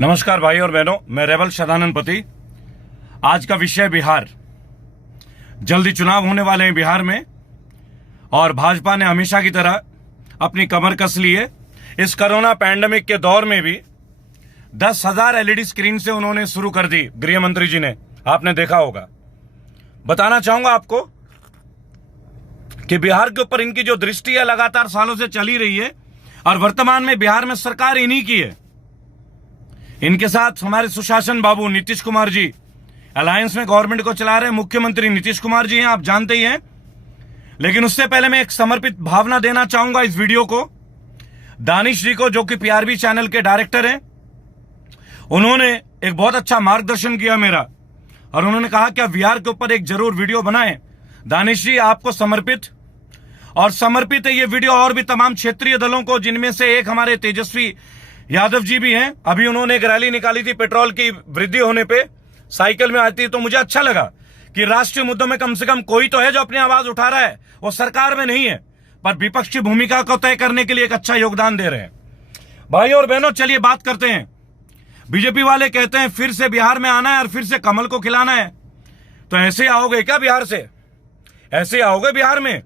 नमस्कार भाई और बहनों, मैं रेबल सदानंद पति। आज का विषय बिहार। जल्दी चुनाव होने वाले हैं बिहार में और भाजपा ने हमेशा की तरह अपनी कमर कस ली है। इस कोरोना पैंडेमिक के दौर में भी 10,000 एलईडी स्क्रीन से उन्होंने शुरू कर दी। गृह मंत्री जी ने, आपने देखा होगा। बताना चाहूंगा आपको कि बिहार के ऊपर इनकी जो दृष्टि है लगातार सालों से चली रही है और वर्तमान में बिहार में सरकार इन्हीं की है। इनके साथ हमारे सुशासन बाबू नीतीश कुमार जी अलायंस में गवर्नमेंट को चला रहे मुख्यमंत्री नीतीश कुमार जी हैं, आप जानते ही हैं। लेकिन उससे पहले मैं एक समर्पित भावना देना चाहूंगा इस वीडियो को दानिश जी को, जो कि पीआरबी चैनल के डायरेक्टर हैं। उन्होंने एक बहुत अच्छा मार्गदर्शन किया मेरा और उन्होंने कहा कि आप बिहार के ऊपर एक जरूर वीडियो बनाएं। दानिश जी, आपको समर्पित है ये वीडियो और भी तमाम क्षेत्रीय दलों को, जिनमें से एक हमारे तेजस्वी यादव जी भी हैं। अभी उन्होंने एक रैली निकाली थी पेट्रोल की वृद्धि होने पे, साइकिल में आती, तो मुझे अच्छा लगा कि राष्ट्रीय मुद्दों में कम से कम कोई तो है जो अपनी आवाज उठा रहा है। वो सरकार में नहीं है पर विपक्ष की भूमिका को तय करने के लिए एक अच्छा योगदान दे रहे हैं। भाई और बहनों, चलिए बात करते हैं। बीजेपी वाले कहते हैं फिर से बिहार में आना है और फिर से कमल को खिलाना है। तो ऐसे आओगे क्या बिहार से? ऐसे आओगे बिहार में?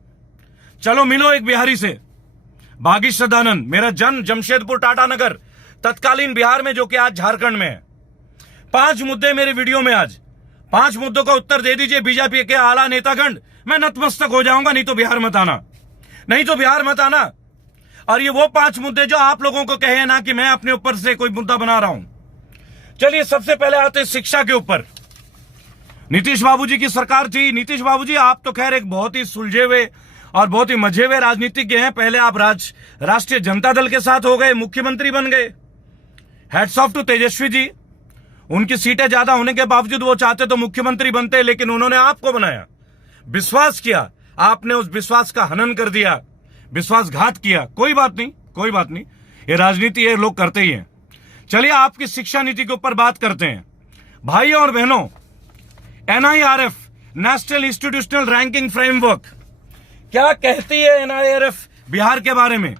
चलो मिलो एक बिहारी से। बागी सदानंद, मेरा जन्म जमशेदपुर टाटानगर तत्कालीन बिहार में, जो कि आज झारखंड में है। 5 मुद्दे मेरे वीडियो में, आज 5 मुद्दों का उत्तर दे दीजिए बीजेपी के आला नेतागण, मैं नतमस्तक हो जाऊंगा। नहीं तो बिहार मत आना, नहीं तो बिहार मत आना। और ये वो 5 मुद्दे जो आप लोगों को कहे ना कि मैं अपने ऊपर से कोई मुद्दा बना रहा हूं। चलिए सबसे पहले आते हैं शिक्षा के ऊपर। नीतीश बाबू जी की सरकार थी। नीतीश बाबू जी, आप तो खैर एक बहुत ही सुलझे हुए और बहुत ही मजे हुए राजनीतिज्ञ हैं। पहले आप राष्ट्रीय जनता दल के साथ हो गए, मुख्यमंत्री बन गए। Hats off to Tejashwi ji, उनकी सीटें ज्यादा होने के बावजूद वो चाहते तो मुख्यमंत्री बनते, लेकिन उन्होंने आपको बनाया, विश्वास किया, आपने उस विश्वास का हनन कर दिया, विश्वासघात किया। कोई बात नहीं, कोई बात नहीं, ये राजनीति ये लोग करते ही हैं। चलिए आपकी शिक्षा नीति के ऊपर बात करते हैं। भाई और बहनों, NIRF, national institutional ranking framework, क्या कहती है एनआईआरएफ बिहार के बारे में?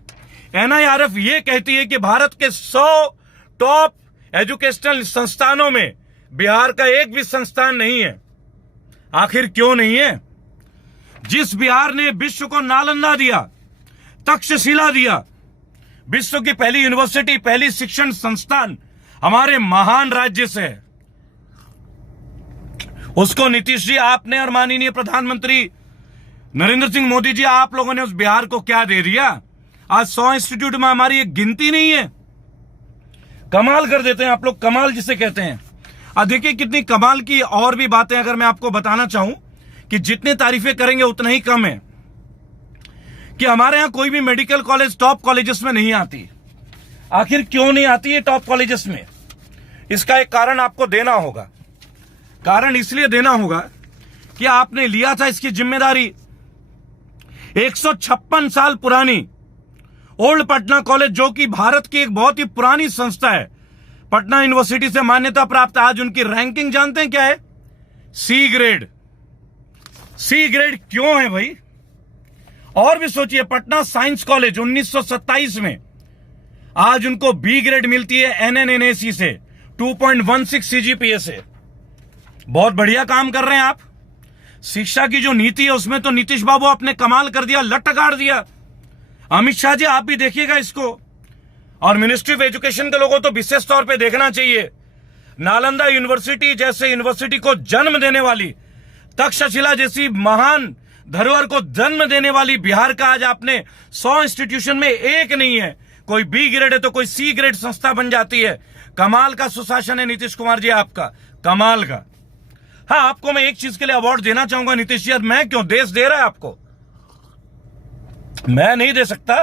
एनआईआरएफ ये कहती है कि भारत के 100 टॉप एजुकेशनल संस्थानों में बिहार का एक भी संस्थान नहीं है। आखिर क्यों नहीं है? जिस बिहार ने विश्व को नालंदा दिया, तक्षशिला दिया, विश्व की पहली यूनिवर्सिटी, पहली शिक्षण संस्थान हमारे महान राज्य से है, उसको नीतीश जी आपने और माननीय प्रधानमंत्री नरेंद्र सिंह मोदी जी, आप लोगों ने उस बिहार को क्या दे दिया? आज 100 इंस्टीट्यूट में हमारी एक गिनती नहीं है। कमाल कर देते हैं आप लोग, कमाल जिसे कहते हैं। अब देखिए कितनी कमाल की और भी बातें अगर मैं आपको बताना चाहूं कि जितनी तारीफें करेंगे उतना ही कम है, कि हमारे यहां कोई भी मेडिकल कॉलेज टॉप कॉलेजेस में नहीं आती। आखिर क्यों नहीं आती है टॉप कॉलेजेस में? इसका एक कारण आपको देना होगा। कारण इसलिए देना होगा कि आपने लिया था इसकी जिम्मेदारी। 156 साल पुरानी ओल्ड पटना कॉलेज, जो कि भारत की एक बहुत ही पुरानी संस्था है, पटना यूनिवर्सिटी से मान्यता प्राप्त, आज उनकी रैंकिंग जानते हैं क्या है? C grade. सी ग्रेड क्यों है भाई? और भी सोचिए, पटना साइंस कॉलेज 1927 में, आज उनको बी ग्रेड मिलती है एनएनएनएसी से, 2.16 सीजीपीए से। बहुत बढ़िया काम कर रहे हैं आप। शिक्षा की जो नीति है उसमें तो नीतीश बाबू आपने कमाल कर दिया, लट गाड़ दिया। अमित शाह जी, आप भी देखिएगा इसको, और मिनिस्ट्री ऑफ एजुकेशन के लोगों तो विशेष तौर पे देखना चाहिए। नालंदा यूनिवर्सिटी जैसे यूनिवर्सिटी को जन्म देने वाली, तक्षशिला जैसी महान धरोहर को जन्म देने वाली बिहार का आज आपने 100 इंस्टीट्यूशन में एक नहीं है। कोई बी ग्रेड है तो कोई सी ग्रेड संस्था बन जाती है। कमाल का सुशासन है नीतीश कुमार जी आपका, कमाल का। हाँ, आपको मैं एक चीज के लिए अवार्ड देना चाहूंगा नीतीश जी। मैं क्यों, देश दे रहा है आपको, मैं नहीं दे सकता।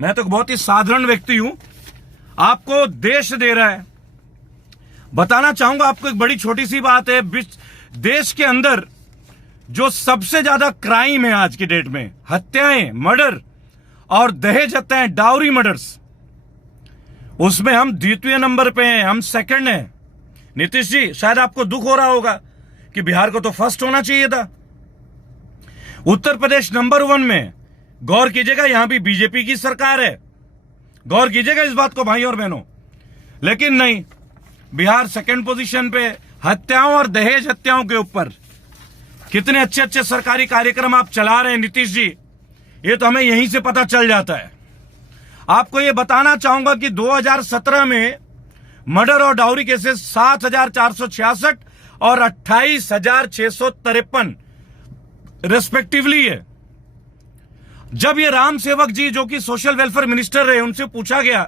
मैं तो बहुत ही साधारण व्यक्ति हूं, आपको देश दे रहा है। बताना चाहूंगा आपको एक बड़ी छोटी सी बात है। देश के अंदर जो सबसे ज्यादा क्राइम है आज की डेट में, हत्याएं, मर्डर और दहेज हत्याएं, डाउरी मर्डर्स, उसमें हम द्वितीय नंबर पे हैं, हम सेकंड हैं। नीतीश जी, शायद आपको दुख हो रहा होगा कि बिहार को तो फर्स्ट होना चाहिए था। उत्तर प्रदेश नंबर 1 में। गौर कीजिएगा, यहां भी बीजेपी की सरकार है, गौर कीजिएगा इस बात को भाई और बहनों। लेकिन नहीं, बिहार सेकंड पोजीशन पे, हत्याओं और दहेज हत्याओं के ऊपर कितने अच्छे अच्छे सरकारी कार्यक्रम आप चला रहे हैं नीतीश जी, ये तो हमें यहीं से पता चल जाता है। आपको ये बताना चाहूंगा कि 2017 में मर्डर और डाउरी केसेस 7,466 और 28,653 रेस्पेक्टिवली है। जब ये राम सेवक जी जो कि सोशल वेलफेयर मिनिस्टर रहे, उनसे पूछा गया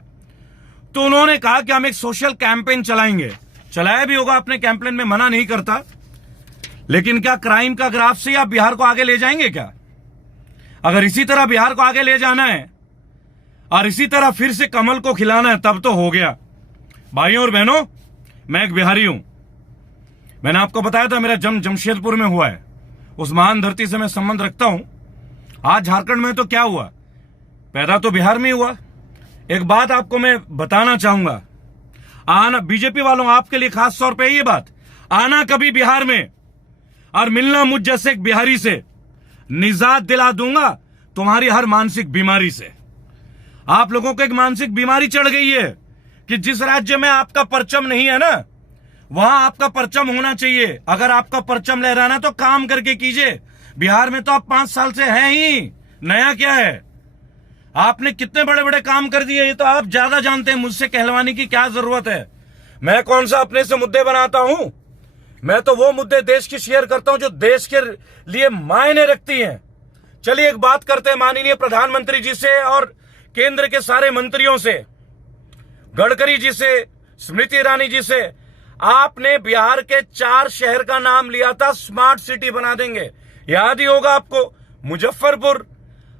तो उन्होंने कहा कि हम एक सोशल कैंपेन चलाएंगे। चलाया भी होगा अपने कैंपेन में, मना नहीं करता, लेकिन क्या क्राइम का ग्राफ से आप बिहार को आगे ले जाएंगे क्या? अगर इसी तरह बिहार को आगे ले जाना है और इसी तरह फिर से कमल को खिलाना है तब तो हो गया। भाइयों और बहनों, मैं एक बिहारी हूं। मैंने आपको बताया था मेरा जन्म जमशेदपुर में हुआ है, उस महान धरती से मैं संबंध रखता हूं। आज झारखंड में तो क्या हुआ, पैदा तो बिहार में हुआ। एक बात आपको मैं बताना चाहूंगा, आना बीजेपी वालों, आपके लिए खास तौर पे ये बात, आना कभी बिहार में और मिलना मुझ जैसे एक बिहारी से, निजात दिला दूंगा तुम्हारी हर मानसिक बीमारी से। आप लोगों को एक मानसिक बीमारी चढ़ गई है कि जिस राज्य में आपका परचम नहीं है ना, वहां आपका परचम होना चाहिए। अगर आपका परचम लहराना तो काम करके कीजिए। बिहार में तो आप 5 साल से हैं ही, नया क्या है? आपने कितने बड़े बड़े काम कर दिए, ये तो आप ज्यादा जानते हैं, मुझसे कहलवाने की क्या जरूरत है। मैं कौन सा अपने से मुद्दे बनाता हूं? मैं तो वो मुद्दे देश की शेयर करता हूं जो देश के लिए मायने रखती हैं। चलिए एक बात करते हैं माननीय प्रधानमंत्री जी से और केंद्र के सारे मंत्रियों से, गडकरी जी से, स्मृति ईरानी जी से। आपने बिहार के 4 शहर का नाम लिया था स्मार्ट सिटी बना देंगे, याद ही होगा आपको, मुजफ्फरपुर,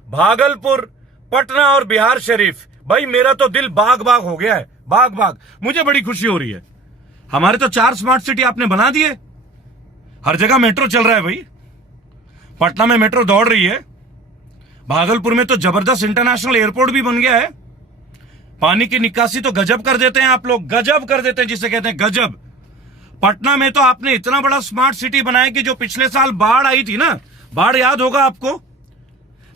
भागलपुर, पटना और बिहार शरीफ। भाई मेरा तो दिल बाग बाग हो गया है, बाग बाग। मुझे बड़ी खुशी हो रही है। हमारे तो 4 स्मार्ट सिटी आपने बना दिए। हर जगह मेट्रो चल रहा है भाई, पटना में मेट्रो दौड़ रही है, भागलपुर में तो जबरदस्त इंटरनेशनल एयरपोर्ट भी बन गया है। पानी की निकासी तो गजब कर देते हैं आप लोग, गजब कर देते हैं, जिसे कहते हैं गजब। पटना में तो आपने इतना बड़ा स्मार्ट सिटी बनाया कि जो पिछले साल बाढ़ आई थी ना, बाढ़ याद होगा आपको,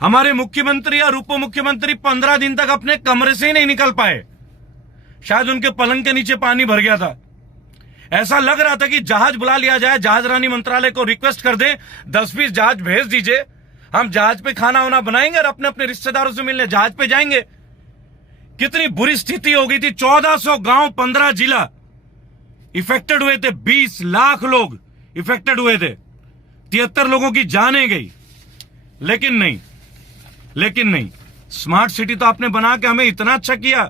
हमारे मुख्यमंत्री और उप मुख्यमंत्री 15 दिन तक अपने कमरे से ही नहीं निकल पाए। शायद उनके पलंग के नीचे पानी भर गया था। ऐसा लग रहा था कि जहाज बुला लिया जाए, जहाज रानी मंत्रालय को रिक्वेस्ट कर दे 10-20 जहाज भेज दीजिए, हम जहाज पे खाना वाना बनाएंगे और अपने अपने रिश्तेदारों से मिलने जहाज पे जाएंगे। कितनी बुरी स्थिति हो गई थी। 1400 गांव, 15 जिला इफेक्टेड हुए थे, 20 लाख लोग इफेक्टेड हुए थे, 73 लोगों की जानें गई। लेकिन नहीं, स्मार्ट सिटी तो आपने बना के हमें इतना अच्छा किया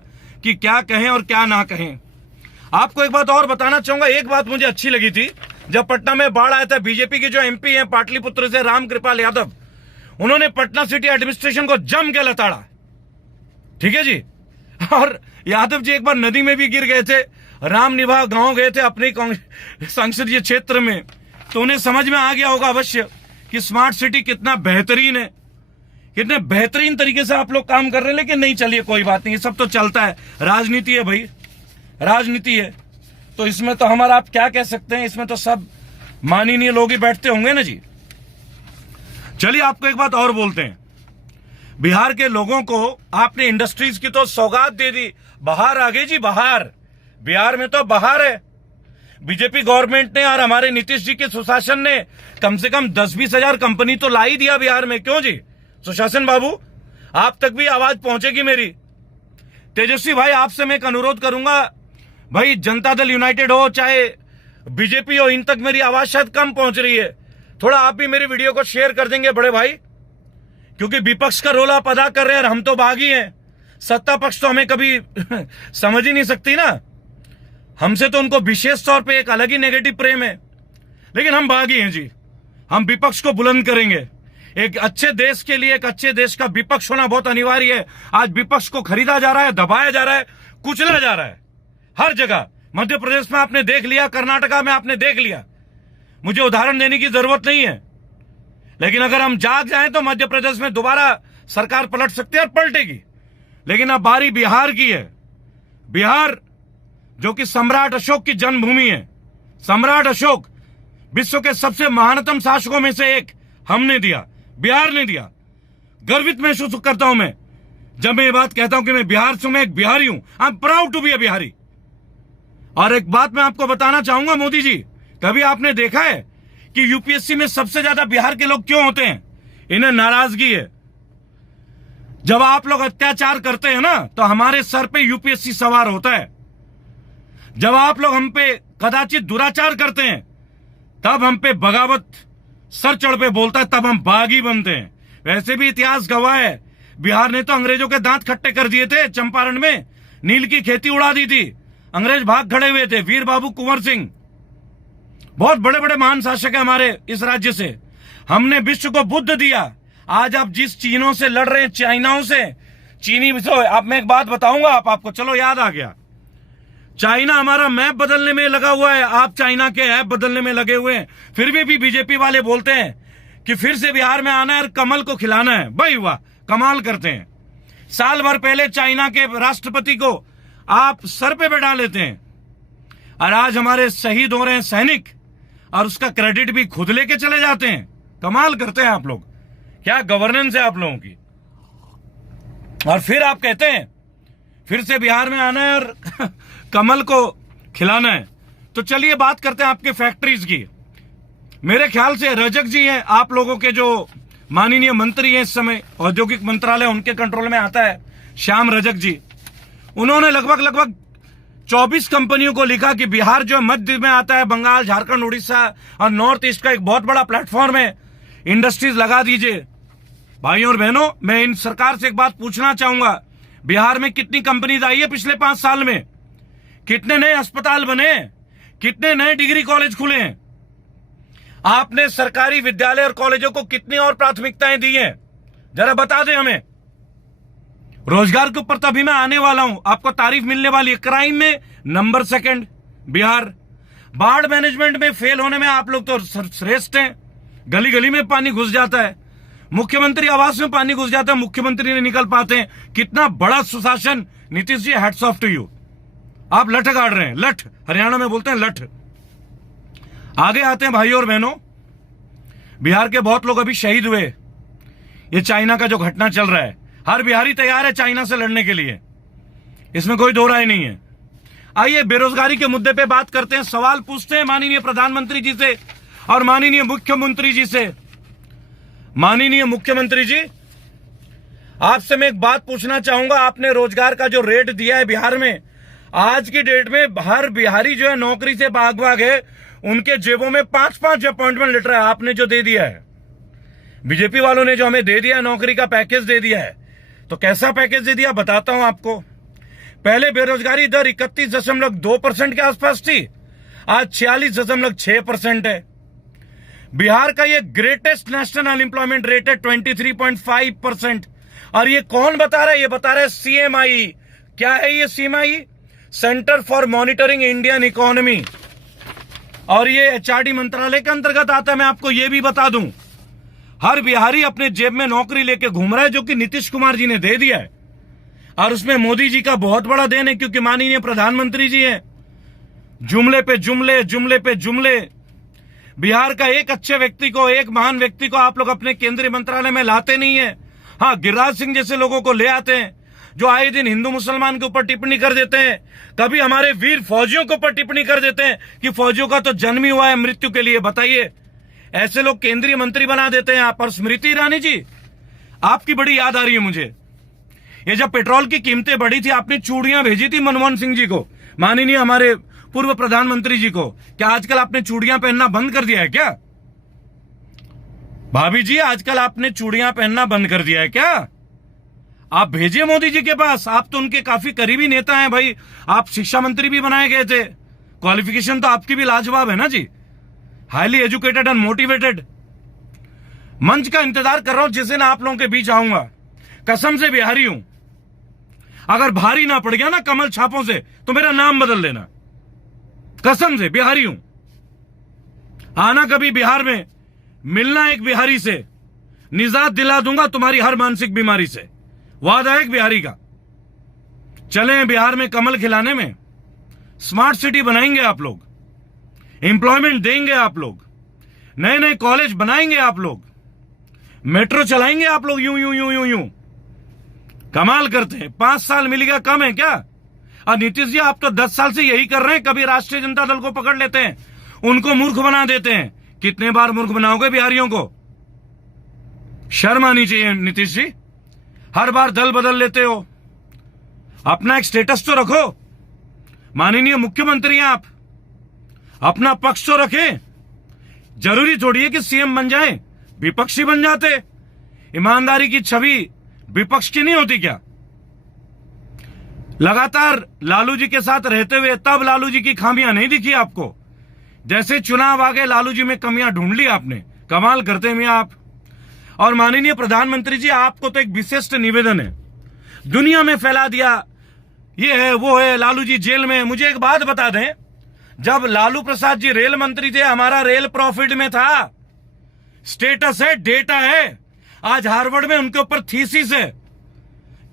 कि क्या कहें और क्या ना कहें। आपको एक बात और बताना चाहूंगा, एक बात मुझे अच्छी लगी थी, जब पटना में बाढ़ आया था, बीजेपी के जो एमपी हैं पाटलिपुत्र से राम कृपाल यादव, उन्होंने पटना सिटी एडमिनिस्ट्रेशन को जम के लताड़ा। ठीक है जी। और यादव जी एक बार नदी में भी गिर गए थे, रामनिवास गांव गए थे अपने संसदीय क्षेत्र में, तो उन्हें समझ में आ गया होगा अवश्य कि स्मार्ट सिटी कितना बेहतरीन है, कितने बेहतरीन तरीके से आप लोग काम कर रहे हैं। लेकिन नहीं, चलिए कोई बात नहीं, ये सब तो चलता है, राजनीति है भाई, राजनीति है, तो इसमें तो हमारा आप क्या कह सकते हैं, इसमें तो सब माननीय लोग ही बैठते होंगे ना जी। चलिए आपको एक बात और बोलते हैं, बिहार के लोगों को आपने इंडस्ट्रीज की तो सौगात दे दी, बहार आ गई जी, बहार। बिहार में तो बहार है। बीजेपी गवर्नमेंट ने और हमारे नीतीश जी के सुशासन ने कम से कम 10-20 हजार कंपनी तो ला ही दिया बिहार में। क्यों जी सुशासन बाबू, आप तक भी आवाज पहुंचेगी मेरी। तेजस्वी भाई, आपसे मैं एक अनुरोध करूंगा भाई, जनता दल यूनाइटेड हो चाहे बीजेपी हो, इन तक मेरी आवाज शायद कम पहुंच रही है, थोड़ा आप भी मेरी वीडियो को शेयर कर देंगे बड़े भाई, क्योंकि विपक्ष का रोल आप अदा कर रहे हैं और हम तो बागी हैं। सत्ता पक्ष तो हमें कभी समझ ही नहीं सकती ना, हमसे तो उनको विशेष तौर पे एक अलग ही नेगेटिव प्रेम है, लेकिन हम बागी हैं जी। हम विपक्ष को बुलंद करेंगे। एक अच्छे देश के लिए एक अच्छे देश का विपक्ष होना बहुत अनिवार्य है। आज विपक्ष को खरीदा जा रहा है, दबाया जा रहा है, कुचला जा रहा है हर जगह। मध्य प्रदेश में आपने देख लिया, कर्नाटका में आपने देख लिया, मुझे उदाहरण देने की जरूरत नहीं है, लेकिन अगर हम जाग जाएं तो मध्य प्रदेश में दोबारा सरकार पलट सकती है और पलटेगी। लेकिन अब बारी बिहार की है। बिहार जो कि सम्राट अशोक की जन्मभूमि है। सम्राट अशोक विश्व के सबसे महानतम शासकों में से एक हमने दिया, बिहार ने दिया। गर्वित महसूस करता हूं मैं जब मैं ये बात कहता हूं कि मैं बिहार से, मैं एक बिहारी हूं। I am proud to be a Bihari. और एक बात मैं आपको बताना चाहूंगा मोदी जी, कभी आपने देखा है कि यूपीएससी में सबसे ज्यादा बिहार के लोग क्यों होते हैं? इन्हें नाराजगी है। जब आप लोग अत्याचार करते हैं ना, तो हमारे सर पे यूपीएससी सवार होता है। जब आप लोग हम पे कदाचित दुराचार करते हैं, तब हम पे बगावत सर चढ़ पे बोलता है, तब हम बागी बनते हैं। वैसे भी इतिहास गवाह है, बिहार ने तो अंग्रेजों के दांत खट्टे कर दिए थे। चंपारण में नील की खेती उड़ा दी थी, अंग्रेज भाग खड़े हुए थे। वीर बाबू कुंवर सिंह, बहुत बड़े बड़े महान शासक है हमारे इस राज्य से। हमने विश्व को बुद्ध दिया। आज आप जिस चीनों से लड़ रहे हैं, चाइनाओं से, चीनी से, अब मैं एक बात बताऊंगा आपको, चलो याद आ गया। चाइना हमारा मैप बदलने में लगा हुआ है, आप चाइना के ऐप बदलने में लगे हुए हैं। फिर भी बीजेपी वाले बोलते हैं कि फिर से बिहार में आना है और कमल को खिलाना है। भाई वाह, कमाल करते हैं। साल भर पहले चाइना के राष्ट्रपति को आप सर पे बैठा लेते हैं, और आज हमारे शहीद हो रहे हैं सैनिक, और उसका क्रेडिट भी खुद लेके चले जाते हैं। कमाल करते हैं आप लोग, क्या गवर्नेंस है आप लोगों की। और फिर आप कहते हैं फिर से बिहार में आना है और कमल को खिलाना है। तो चलिए बात करते हैं आपके फैक्ट्रीज की। मेरे ख्याल से रजक जी हैं आप लोगों के जो माननीय मंत्री हैं इस समय, औद्योगिक मंत्रालय उनके कंट्रोल में आता है, श्याम रजक जी। उन्होंने लगभग 24 कंपनियों को लिखा कि बिहार जो मध्य में आता है, बंगाल, झारखंड, उड़ीसा और नॉर्थ ईस्ट का एक बहुत बड़ा प्लेटफॉर्म है, इंडस्ट्रीज लगा दीजिए। भाइयों और बहनों, मैं इन सरकार से एक बात पूछना चाहूंगा, बिहार में कितनी कंपनीज आई है पिछले 5 साल में? कितने नए अस्पताल बने? कितने नए डिग्री कॉलेज खुले हैं? आपने सरकारी विद्यालय और कॉलेजों को कितनी और प्राथमिकताएं दी हैं? जरा बता दें हमें। रोजगार के ऊपर तो अभी मैं आने वाला हूं, आपको तारीफ मिलने वाली है। क्राइम में नंबर 2 बिहार। बाढ़ मैनेजमेंट में फेल होने में आप लोग तो श्रेष्ठ हैं। गली गली में पानी घुस जाता है, मुख्यमंत्री आवास में पानी घुस जाता है, मुख्यमंत्री नहीं निकल पाते हैं। कितना बड़ा सुशासन। Nitish ji, hats off to you. आप लठ गाड़ रहे हैं, लठ, हरियाणा में बोलते हैं लठ। आगे आते हैं भाइयों और बहनों, बिहार के बहुत लोग अभी शहीद हुए। ये चाइना का जो घटना चल रहा है, हर बिहारी तैयार है चाइना से लड़ने के लिए, इसमें कोई दो राय नहीं है। आइए बेरोजगारी के मुद्दे पे बात करते हैं। सवाल पूछते हैं माननीय प्रधानमंत्री जी से और माननीय मुख्यमंत्री जी से। माननीय मुख्यमंत्री जी, आपसे मैं एक बात पूछना चाहूंगा। आपने रोजगार का जो रेट दिया है बिहार में, आज की डेट में हर बिहारी जो है नौकरी से भाग है, उनके जेबों में 5-5 अपॉइंटमेंट लेटर है। आपने जो दे दिया है, बीजेपी वालों ने जो हमें दे दिया है, नौकरी का पैकेज दे दिया है, तो कैसा पैकेज दे दिया बताता हूं आपको। पहले बेरोजगारी दर 31.2% के आसपास थी, आज 46.6% है। बिहार का ये ग्रेटेस्ट नेशनल अनएम्प्लॉयमेंट रेट है 23.5%। और ये कौन बता रहा है? ये बता रहा है सीएमआई। क्या है ये CMI? Centre for monitoring Indian economy, और ये एचआरडी मंत्रालय के अंतर्गत आता है। मैं आपको ये भी बता दूं, हर बिहारी अपने जेब में नौकरी लेके घूम रहा है, जो कि नीतीश कुमार जी ने दे दिया है। और उसमें मोदी जी का बहुत बड़ा देन है, क्योंकि माननीय प्रधानमंत्री जी हैं। जुमले पे जुमले, जुमले पे जुमले। बिहार का एक अच्छे व्यक्ति को, एक महान व्यक्ति को आप लोग अपने केंद्रीय मंत्रालय में लाते नहीं है। हाँ, गिरिराज सिंह जैसे लोगों को ले आते हैं, जो आए दिन हिंदू मुसलमान के ऊपर टिप्पणी कर देते हैं। कभी हमारे वीर फौजियों के ऊपर टिप्पणी कर देते हैं कि फौजियों का तो जन्म ही हुआ है मृत्यु के लिए। बताइए, ऐसे लोग केंद्रीय मंत्री बना देते हैं आप। और स्मृति ईरानी जी, आपकी बड़ी याद आ रही है मुझे। ये जब पेट्रोल की कीमतें बढ़ी थी, आपने चूड़ियां भेजी थी मनमोहन सिंह जी को, माननीय हमारे पूर्व प्रधानमंत्री जी को। क्या आजकल आपने चूड़ियां पहनना बंद कर दिया है क्या? भाभी जी, आजकल आपने चूड़ियां पहनना बंद कर दिया है क्या? आप भेजिए मोदी जी के पास, आप तो उनके काफी करीबी नेता हैं भाई। आप शिक्षा मंत्री भी बनाए गए थे, क्वालिफिकेशन तो आपकी भी लाजवाब है ना जी, हाईली एजुकेटेड एंड मोटिवेटेड। मंच का इंतजार कर रहा हूं जिस दिन आप लोगों के बीच आऊंगा। कसम से बिहारी हूं, अगर भारी ना पड़ गया ना कमल छापों से, तो मेरा नाम बदल देना। कसम से बिहारी हूं। आना कभी बिहार में, मिलना एक बिहारी से, निजात दिला दूंगा तुम्हारी हर मानसिक बीमारी से। वादा है एक बिहारी का। चलें बिहार में कमल खिलाने में। स्मार्ट सिटी बनाएंगे आप लोग, एम्प्लॉयमेंट देंगे आप लोग, नए नए कॉलेज बनाएंगे आप लोग, मेट्रो चलाएंगे आप लोग। यूं यूं यूं यूं यूं कमाल करते हैं। 5 साल मिलेगा कम है क्या? और नीतीश जी आप तो 10 साल से यही कर रहे हैं, कभी राष्ट्रीय जनता दल को पकड़ लेते हैं, उनको मूर्ख बना देते हैं। कितने बार मूर्ख बनाओगे बिहारियों को? शर्म आनी चाहिए नीतीश जी, हर बार दल बदल लेते हो। अपना एक स्टेटस तो रखो, माननीय मुख्यमंत्री हैं आप, अपना पक्ष तो रखें। जरूरी थोड़ी है कि सीएम बन जाए, विपक्षी बन जाते। ईमानदारी की छवि विपक्ष की नहीं होती क्या? लगातार लालू जी के साथ रहते हुए तब लालू जी की खामियां नहीं दिखी आपको? जैसे चुनाव आ गए लालू जी में कमियां ढूंढ ली आपने। कमाल करते हैं आप। और माननीय प्रधानमंत्री जी आपको तो एक विशिष्ट निवेदन है, दुनिया में फैला दिया, ये है वो है, लालू जी जेल में। मुझे एक बात बता दें, जब लालू प्रसाद जी रेल मंत्री थे, हमारा रेल प्रॉफिट में था, स्टेटस है, डेटा है। आज हार्वर्ड में उनके ऊपर थीसिस है,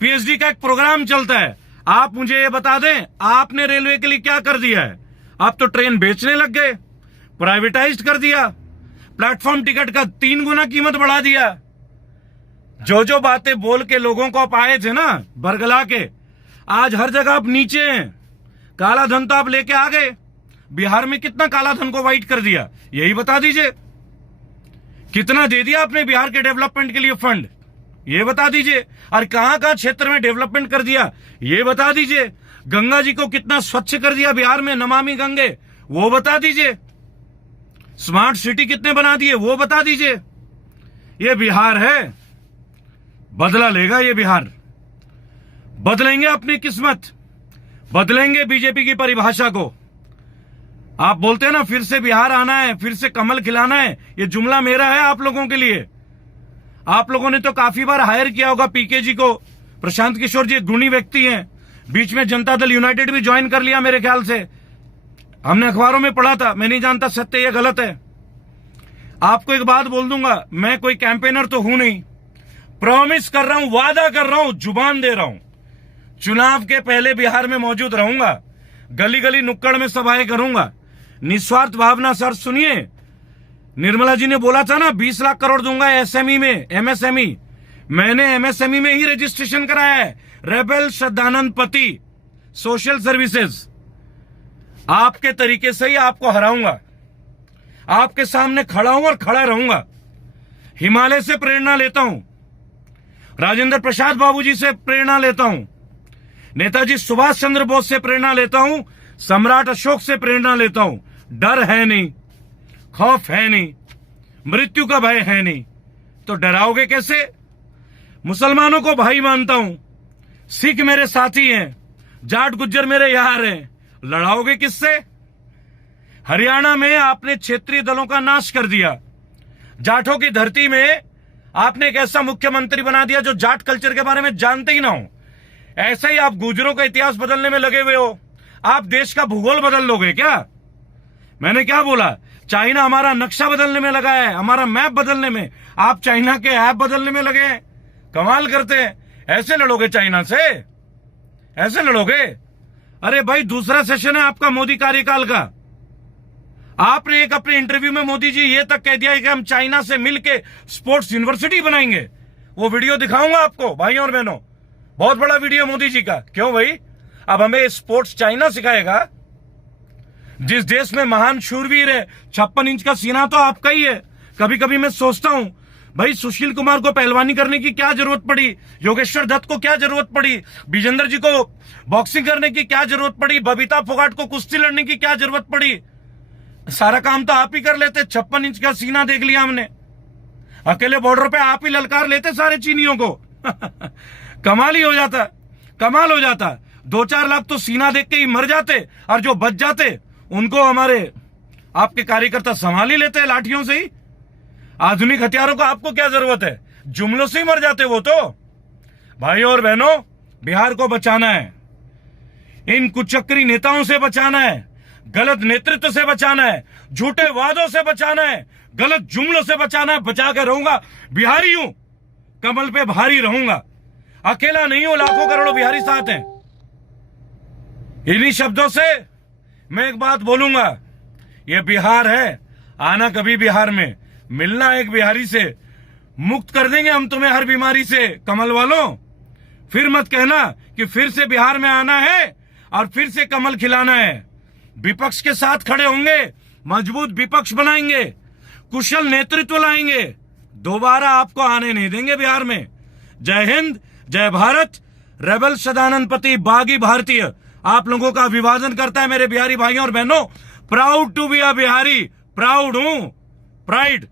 पीएचडी का एक प्रोग्राम चलता है। आप मुझे ये बता दें, आपने रेलवे के लिए क्या कर दिया है? आप तो ट्रेन बेचने लग गए, प्राइवेटाइज्ड कर दिया, प्लेटफॉर्म टिकट का 3 गुना कीमत बढ़ा दिया। जो जो बातें बोल के लोगों को आप आए थे ना बरगला के, आज हर जगह आप नीचे हैं। काला धन तो आप लेके आ गए। बिहार में कितना काला धन को व्हाइट कर दिया, यही बता दीजिए। कितना दे दिया आपने बिहार के डेवलपमेंट के लिए फंड, ये बता दीजिए। और कहां कहां क्षेत्र में डेवलपमेंट कर दिया, ये बता दीजिए। गंगा जी को कितना स्वच्छ कर दिया बिहार में, नमामि गंगे, वो बता दीजिए। स्मार्ट सिटी कितने बना दिए, वो बता दीजिए। ये बिहार है, बदला लेगा ये बिहार। बदलेंगे अपनी किस्मत, बदलेंगे बीजेपी की परिभाषा को। आप बोलते हैं ना फिर से बिहार आना है, फिर से कमल खिलाना है, ये जुमला मेरा है आप लोगों के लिए। आप लोगों ने तो काफी बार हायर किया होगा पीके जी को। प्रशांत किशोर जी गुणी व्यक्ति हैं, बीच में जनता दल यूनाइटेड भी ज्वाइन कर लिया मेरे ख्याल से, हमने अखबारों में पढ़ा था। मैं नहीं जानता सत्य या गलत है। आपको एक बात बोल दूंगा, मैं कोई कैंपेनर तो हूं नहीं, प्रॉमिस कर रहा हूं, वादा कर रहा हूं, जुबान दे रहा हूं, चुनाव के पहले बिहार में मौजूद रहूंगा, गली गली नुक्कड़ में सभाएं करूंगा। निस्वार्थ भावना। सर सुनिए, निर्मला जी ने बोला था ना 20 लाख करोड़ दूंगा एसएमई में, एमएसएमई। मैंने एमएसएमई में ही रजिस्ट्रेशन कराया है, रेबल सदानंद पति सोशल सर्विसेज। आपके तरीके से ही आपको हराऊंगा, आपके सामने खड़ा हूं और खड़ा रहूंगा। हिमालय से प्रेरणा लेता हूं, राजेंद्र प्रसाद बाबूजी से प्रेरणा लेता हूं, नेताजी सुभाष चंद्र बोस से प्रेरणा लेता हूं, सम्राट अशोक से प्रेरणा लेता हूं। डर है नहीं, खौफ है नहीं, मृत्यु का भय है नहीं, तो डराओगे कैसे? मुसलमानों को भाई मानता हूं, सिख मेरे साथी हैं, जाट गुज्जर मेरे यार हैं, लड़ाओगे किससे? हरियाणा में आपने क्षेत्रीय दलों का नाश कर दिया, जाटों की धरती में आपने एक ऐसा मुख्यमंत्री बना दिया जो जाट कल्चर के बारे में जानते ही ना हो। ऐसे ही आप गुजरों का इतिहास बदलने में लगे हुए हो। आप देश का भूगोल बदल लोगे क्या? मैंने क्या बोला? चाइना हमारा नक्शा बदलने में लगा है, हमारा मैप बदलने में। आप चाइना के ऐप बदलने में लगे हैं। कमाल करते हैं। ऐसे लड़ोगे चाइना से? ऐसे लड़ोगे? अरे भाई, दूसरा सेशन है आपका मोदी कार्यकाल का। आपने एक अपने इंटरव्यू में मोदी जी ये तक कह दिया है कि हम चाइना से मिलके स्पोर्ट्स यूनिवर्सिटी बनाएंगे। वो वीडियो दिखाऊंगा आपको भाइयों और बहनों, बहुत बड़ा वीडियो मोदी जी का। क्यों भाई? अब हमें स्पोर्ट्स चाइना सिखाएगा? जिस देश में महान शूरवीर है, 56 इंच का सीना तो आपका ही है। कभी कभी मैं सोचता हूं भाई, सुशील कुमार को पहलवानी करने की क्या जरूरत पड़ी? योगेश्वर दत्त को क्या जरूरत पड़ी? विजेंद्र जी को बॉक्सिंग करने की क्या जरूरत पड़ी? बबीता फोगाट को कुश्ती लड़ने की क्या जरूरत पड़ी? सारा काम तो आप ही कर लेते। 56 इंच का सीना देख लिया हमने, अकेले बॉर्डर पे आप ही ललकार लेते सारे चीनियों को। कमाल ही हो जाता, कमाल हो जाता। 2-4 लाख तो सीना देख के ही मर जाते, और जो बच जाते उनको हमारे आपके कार्यकर्ता संभाल ही लेते हैं लाठियों से ही। आधुनिक हथियारों को आपको क्या जरूरत है? जुमलों से ही मर जाते वो तो। भाइयों और बहनों, बिहार को बचाना है, इन कुचक्री नेताओं से बचाना है, गलत नेतृत्व से बचाना है, झूठे वादों से बचाना है, गलत जुमलों से बचाना है। बचा के रहूंगा, बिहारी हूं, कमल पे भारी रहूंगा, अकेला नहीं हूं, लाखों करोड़ों बिहारी साथ हैं। इन्हीं शब्दों से मैं एक बात बोलूंगा, ये बिहार है, आना कभी बिहार में, मिलना एक बिहारी से, मुक्त कर देंगे हम तुम्हें हर बीमारी से। कमल वालों, फिर मत कहना कि फिर से बिहार में आना है, और फिर से कमल खिलाना है। विपक्ष के साथ खड़े होंगे, मजबूत विपक्ष बनाएंगे, कुशल नेतृत्व लाएंगे, दोबारा आपको आने नहीं देंगे बिहार में। जय हिंद, जय भारत। रेबल सदानंद पति बागी भारतीय आप लोगों का अभिवादन करता है मेरे बिहारी भाइयों और बहनों। Proud to be a Bihari, proud हूं, प्राइड।